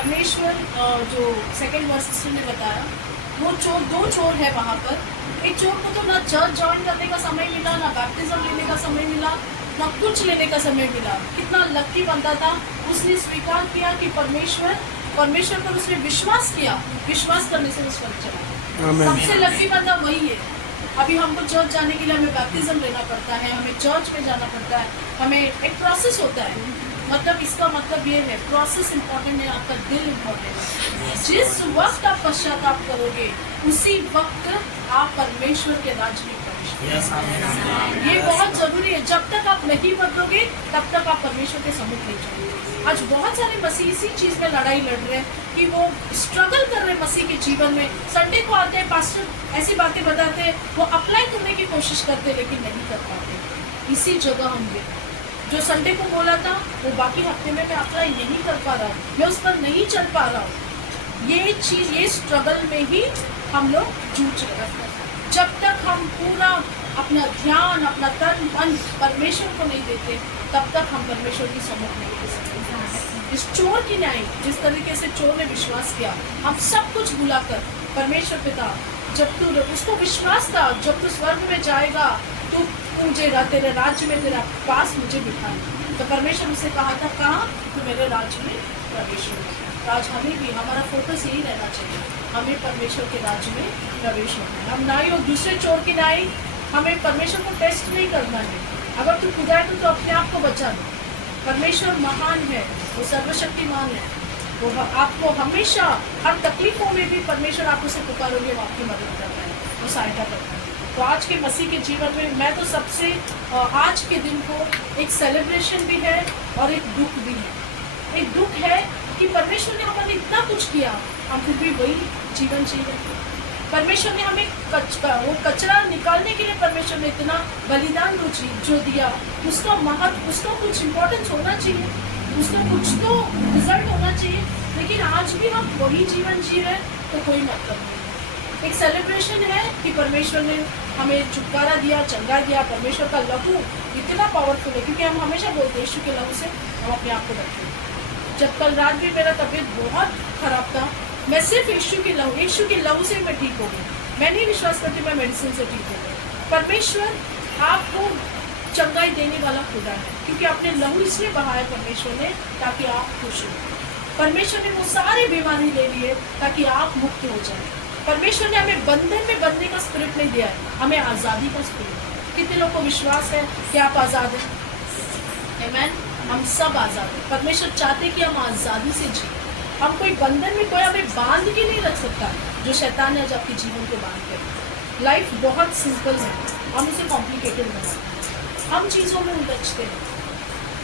परमेश्वर जो second verse sister ने बताया, वो चोर, दो चोर है वहाँ पर। एक चोर को तो ना चर्च ज्वाइन करने का समय मिला, ना बैप्टिज्म लेने का समय मिला, ना कुछ लेने का समय मिला। कितना लकी बंदा था, उसने स्वीकार किया कि परमेश्वर पर उसने विश्वास किया, विश्वास करने से उस पर चला। सबसे लकी बंदा वही है। अभी हमको चर्च जाने के लिए हमें बैप्टिज्म लेना पड़ता है, हमें चर्च में जाना पड़ता है, हमें एक प्रोसेस होता है। मतलब इसका मतलब ये है, प्रोसेस इम्पोर्टेंट है, आपका दिल इम्पोर्टेंट है। जिस वक्त आप पश्चाताप करोगे उसी वक्त आप परमेश्वर के राज्य में प्रवेश करोगे। ये बहुत जरूरी है। जब तक आप नहीं बदलोगे तब तक आप परमेश्वर के सम्मुख नहीं जाओगे। आज बहुत सारे मसीह इसी चीज में लड़ाई लड़ रहे हैं कि वो स्ट्रगल कर रहे हैं मसीह के जीवन में। संडे को आते हैं, पास्टर ऐसी बातें बताते हैं, वो अप्लाई करने की कोशिश करते हैं लेकिन नहीं कर पाते। इसी जगह हम जो संडे को बोला था वो बाकी हफ्ते में मैं अप्लाई नहीं कर पा रहा हूँ, मैं उस पर नहीं चल पा रहा हूँ। ये चीज, ये स्ट्रगल में ही हम लोग जूझ रहे हैं। जब तक हम पूरा अपना ध्यान, अपना तन मन परमेश्वर को नहीं देते तब तक हम परमेश्वर की सम्मुख नहीं दे सकते। इस चोर की न्याय, जिस तरीके से चोर ने विश्वास किया, हम सब कुछ भुलाकर परमेश्वर पिता, जब तू, उसको विश्वास था जब तू स्वर्ग में जाएगा तो मुझे तेरे राज्य में, तेरा पास मुझे बिठा। तो परमेश्वर उसे कहा था, कहाँ तो मेरे राज्य में प्रवेश हो। आज हमें भी हमारा फोकस यही रहना चाहिए, हमें परमेश्वर के राज्य में प्रवेश होना है। हम नाई और दूसरे चोर की नाई, हमें परमेश्वर को टेस्ट नहीं करना है। अगर तू खुदा है तो अपने आप को बचा लो। परमेश्वर महान है, वो सर्वशक्तिमान है, वो आपको हमेशा हर तकलीफों में भी परमेश्वर आप उसे पुकारोगे, वो आपकी मदद करता है, वो सहायता करता है। तो आज के मसीह के जीवन में मैं तो सबसे आज के दिन को एक सेलिब्रेशन भी है और एक दुख भी है। एक दुख है कि परमेश्वर ने हमारे इतना कुछ किया, हम फिर भी वही जीवन जी रहे हैं। परमेश्वर ने हमें वो कचरा निकालने के लिए परमेश्वर ने इतना बलिदान जो दिया, उसका महत्व, उसका कुछ इम्पोर्टेंस होना चाहिए, उसका कुछ तो रिजल्ट होना चाहिए। लेकिन आज भी हम वही जीवन जी रहे तो कोई मतलब नहीं। एक सेलिब्रेशन है कि परमेश्वर ने हमें छुटकारा दिया, चंगा दिया। परमेश्वर का लहू इतना पावरफुल है, क्योंकि हम हमेशा बोलते हैं यीशु के लहू से हम अपने आप को रखें। जब कल रात भी मेरा तबीयत बहुत खराब था, मैं सिर्फ यीशु के लहू से मैं ठीक हो गई। मैं नहीं विश्वास करती मैं मेडिसिन से ठीक हो गई। परमेश्वर आपको चंगाई देने वाला खुदा है, क्योंकि आपने लहू इसलिए बहाया परमेश्वर ने ताकि आप खुश हो। परमेश्वर ने वो सारी बीमारी ले लिए ताकि आप मुक्त हो जाए। परमेश्वर ने हमें बंधन में बंधने का स्पिरिट नहीं दिया है, हमें आज़ादी का स्पिरिट। कितने लोगों को विश्वास है कि आप आज़ाद हैं? आमीन। हम सब आज़ाद हैं। परमेश्वर चाहते कि हम आज़ादी से जिए। हम कोई बंधन में, कोई हमें बांध के नहीं रख सकता जो शैतान ने आज आपके जीवन को बांध कर। लाइफ बहुत सिंपल है, हम उसे कॉम्प्लिकेटेड बनाते हैं, हम चीज़ों में उलझते हैं।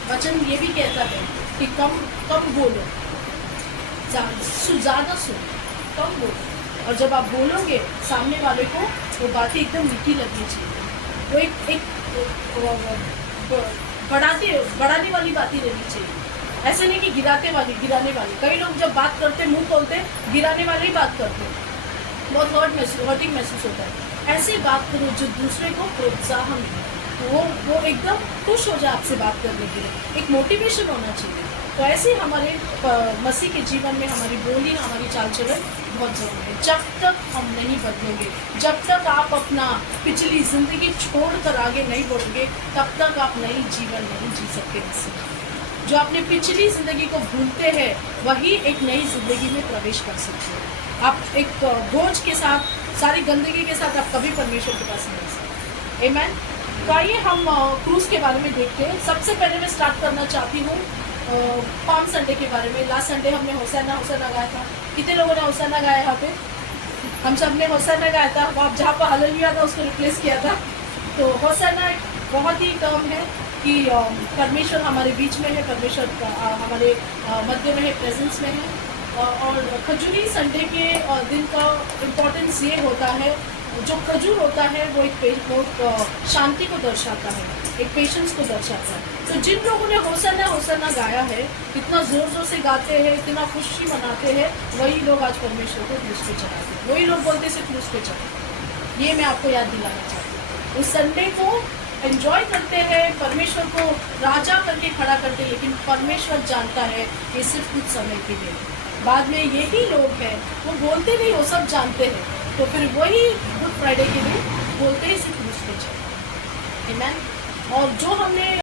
वचन ये भी कहता है कि कम कम बोलो, ज़्यादा सुनो, कम बोलो। और जब आप बोलोगे सामने वाले को वो बातें एकदम मीठी लगनी चाहिए, वो एक बढ़ाने वाली बातें रहनी चाहिए। ऐसे नहीं कि गिराने वाली। कई लोग जब बात करते मुंह खोलते गिराने वाले ही बात करते, बहुत हर्टिंग महसूस होता है। ऐसी बात करो जो दूसरे को प्रोत्साहन दे, वो एकदम खुश हो जाए आपसे बात करने के लिए, एक मोटिवेशन होना चाहिए। तो ऐसे हमारे मसीह के जीवन में हमारी बोली, हमारी चाल चलन बहुत ज़रूरी है। जब तक हम नहीं बदलोगे, जब तक आप अपना पिछली ज़िंदगी छोड़कर आगे नहीं बढ़ोगे, तब तक आप नई जीवन नहीं जी सकते। जो अपने पिछली ज़िंदगी को भूलते हैं वही एक नई ज़िंदगी में प्रवेश कर सकते हैं। आप एक बोझ के साथ, सारी गंदगी के साथ आप कभी परमेश्वर के पास नहीं आ सकते। आमीन। तो आइए हम क्रूज़ के बारे में देखते हैं। सबसे पहले मैं स्टार्ट करना चाहती हूँ पाम संडे के बारे में। लास्ट संडे हमने होसाना गाया था। कितने लोगों ने होसाना गाया यहाँ पे? हम सब ने होसाना गाया था। वो आप जहाँ पर हालेलुया था उसको रिप्लेस किया था। तो होसाना एक बहुत ही टर्म है कि परमेश्वर हमारे बीच में है, परमेश्वर हमारे मध्य में है, प्रेजेंस में है। और खजूरी संडे के दिन का इम्पोर्टेंस ये होता है, जो खजूर होता है वो एक शांति को दर्शाता है, एक पेशेंस को दर्शाता है। तो जिन लोगों ने होसाना गाया है, इतना ज़ोर से गाते हैं, इतना खुशी मनाते हैं, वही लोग आज परमेश्वर को क्रूस पे चढ़ाते हैं। वही लोग बोलते से क्रूस पे चढ़ाते। ये मैं आपको याद दिलाना चाहती हूँ। उस संडे को एंजॉय करते हैं, परमेश्वर को राजा करके खड़ा करते हैं, लेकिन परमेश्वर जानता है ये सिर्फ कुछ समय के लिए। बाद में यही लोग हैं, वो बोलते नहीं, वो सब जानते हैं, तो फिर वही गुड फ्राइडे के दिन बोलते हैं इसी क्रूस पे चलो। आमेन। और जो हमने